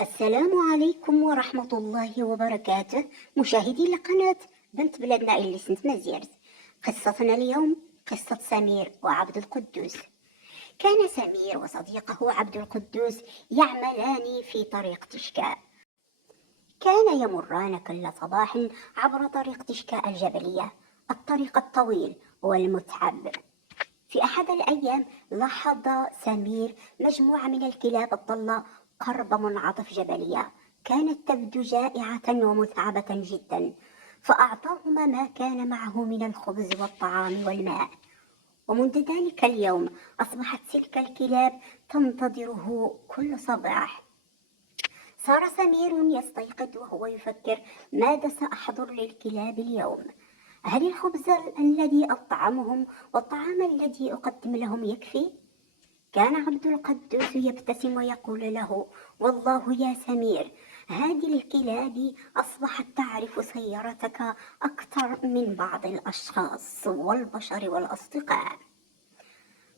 السلام عليكم ورحمة الله وبركاته، مشاهدي لقناة بنت بلادنا اللي سنت مزيرت. قصتنا اليوم قصة سمير وعبد القدوس. كان سمير وصديقه عبد القدوس يعملان في طريق تشكاء. كان يمران كل صباح عبر طريق تشكاء الجبلية، الطريق الطويل والمتعب. في أحد الأيام لاحظ سمير مجموعة من الكلاب الضالة قرب منعطف جبلية، كانت تبدو جائعة ومتعبة جدا، فأعطاهما ما كان معه من الخبز والطعام والماء. ومنذ ذلك اليوم أصبحت تلك الكلاب تنتظره كل صباح. صار سمير يستيقظ وهو يفكر: ماذا سأحضر للكلاب اليوم؟ هل الخبز الذي أطعمهم والطعام الذي أقدم لهم يكفي؟ كان عبد القدوس يبتسم ويقول له: والله يا سمير، هذه الكلاب أصبحت تعرف سيارتك أكثر من بعض الأشخاص والبشر والأصدقاء.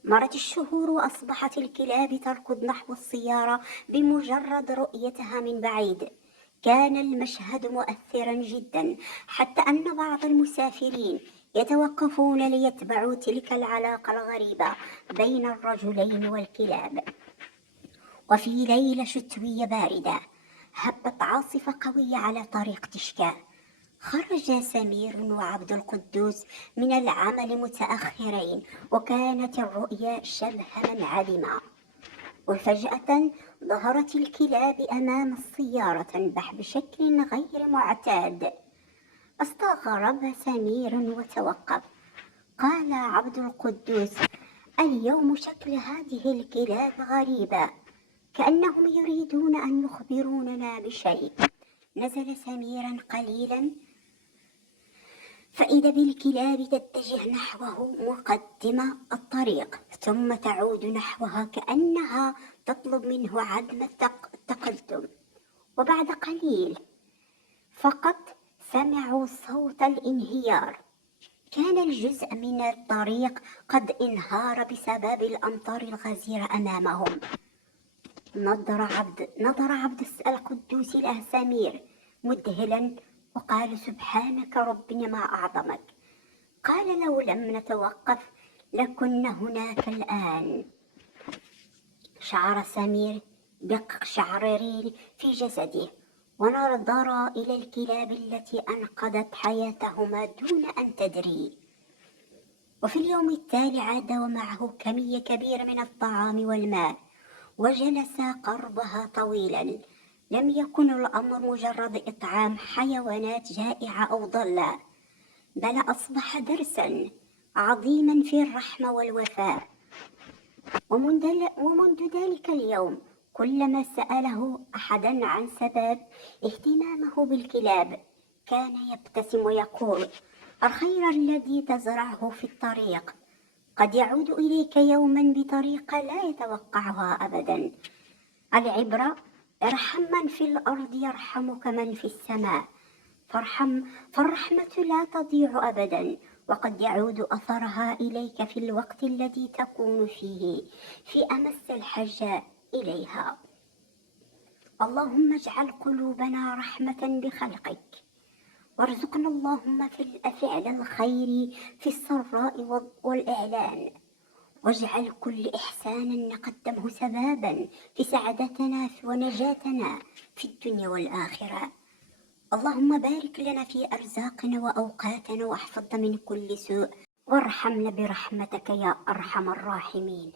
مرت الشهور وأصبحت الكلاب تركض نحو السيارة بمجرد رؤيتها من بعيد. كان المشهد مؤثرا جدا، حتى أن بعض المسافرين يتوقفون ليتبعوا تلك العلاقة الغريبة بين الرجلين والكلاب. وفي ليلة شتوية باردة هبت عاصفة قوية على طريق تشكاء. خرج سمير وعبد القدوس من العمل متأخرين، وكانت الرؤيا شبه منعدمة. وفجأة ظهرت الكلاب أمام السيارة تنبح بشكل غير معتاد. استغرب سمير وتوقف. قال عبد القدوس: اليوم شكل هذه الكلاب غريبة، كأنهم يريدون أن يخبروننا بشيء. نزل سميرا قليلا فإذا بالكلاب تتجه نحوه مقدمة الطريق، ثم تعود نحوها كأنها تطلب منه عدم التقدم. وبعد قليل فقط سمعوا صوت الانهيار. كان الجزء من الطريق قد انهار بسبب الأمطار الغزيرة أمامهم. نظر عبد القدوس إلى سمير مذهلا وقال: سبحانك ربنا ما أعظمك. قال: لو لم نتوقف لكنا هناك الآن. شعر سمير بقشعرير في جسده، ونظر إلى الكلاب التي أنقذت حياتهما دون أن تدري. وفي اليوم التالي عاد ومعه كمية كبيرة من الطعام والماء، وجلس قربها طويلا. لم يكن الأمر مجرد إطعام حيوانات جائعة أو ضالة، بل أصبح درسا عظيما في الرحمة والوفاء. ومنذ ذلك اليوم كلما سأله أحدا عن سبب اهتمامه بالكلاب كان يبتسم ويقول: الخير الذي تزرعه في الطريق قد يعود إليك يوما بطريقة لا يتوقعها أبدا. العبرة: ارحم من في الأرض يرحمك من في السماء. فالرحمة لا تضيع أبدا، وقد يعود أثرها إليك في الوقت الذي تكون فيه في أمس الحاجة إليها. اللهم اجعل قلوبنا رحمة بخلقك، وارزقنا اللهم فعل الخير في السراء والإعلان، واجعل كل إحسان نقدمه سببا في سعادتنا ونجاتنا في الدنيا والآخرة. اللهم بارك لنا في أرزاقنا وأوقاتنا، واحفظنا من كل سوء، وارحمنا برحمتك يا أرحم الراحمين.